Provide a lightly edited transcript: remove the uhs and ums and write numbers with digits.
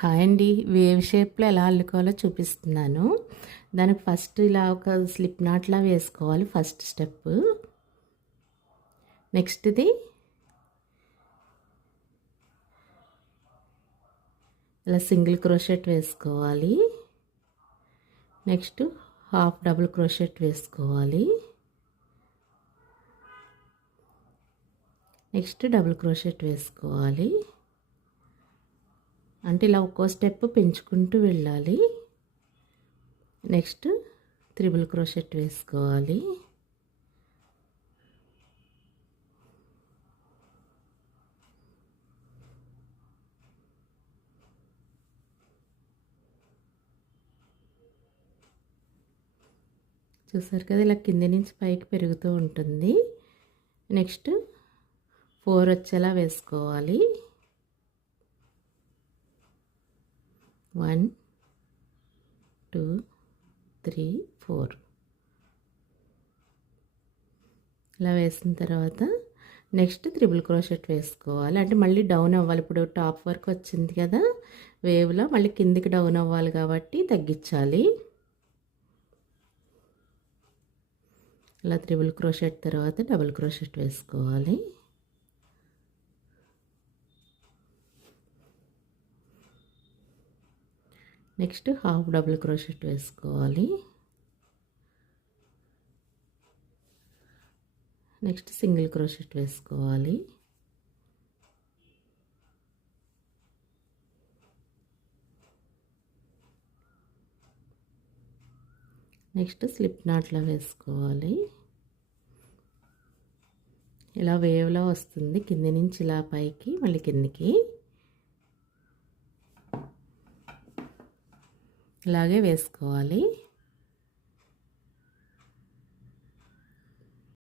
Hi అండి, wave షేప్లో ఎలా అల్లుకోవాలో చూపిస్తున్నాను. దానికి ఫస్ట్ ఇలా ఒక స్లిప్ నాట్లా వేసుకోవాలి ఫస్ట్ స్టెప్. నెక్స్ట్ది ఇలా సింగిల్ క్రోషెట్ వేసుకోవాలి. నెక్స్ట్ హాఫ్ డబుల్ క్రోషెట్ వేసుకోవాలి. నెక్స్ట్ డబుల్ క్రోషెట్ వేసుకోవాలి. అంటే ఇలా ఒక్కో స్టెప్ పెంచుకుంటూ వెళ్ళాలి. నెక్స్ట్ త్రిబుల్ క్రోషెట్ వేసుకోవాలి. చూసారు కదా, ఇలా కింది నుంచి పైకి పెరుగుతూ ఉంటుంది. నెక్స్ట్ 4 వచ్చేలా వేసుకోవాలి. 1 2 3 4 ఇలా వేసిన తర్వాత నెక్స్ట్ త్రిబుల్ క్రోషెట్ వేసుకోవాలి. అంటే మళ్ళీ డౌన్ అవ్వాలి. ఇప్పుడు టాప్ వరకు వచ్చింది కదా వేవ్లో, మళ్ళీ కిందికి డౌన్ అవ్వాలి కాబట్టి తగ్గించాలి. ఇలా త్రిబుల్ క్రోషెట్ తర్వాత డబుల్ క్రోషెట్ వేసుకోవాలి. నెక్స్ట్ హాఫ్ డబుల్ క్రోషెట్ వేసుకోవాలి. నెక్స్ట్ సింగిల్ క్రోషెట్ వేసుకోవాలి. నెక్స్ట్ స్లిప్ నాట్లో వేసుకోవాలి. ఇలా వేవ్లో వస్తుంది, కింది నుంచి ఇలా పైకి మళ్ళీ కిందికి. ఇలాగే వేసుకోవాలి.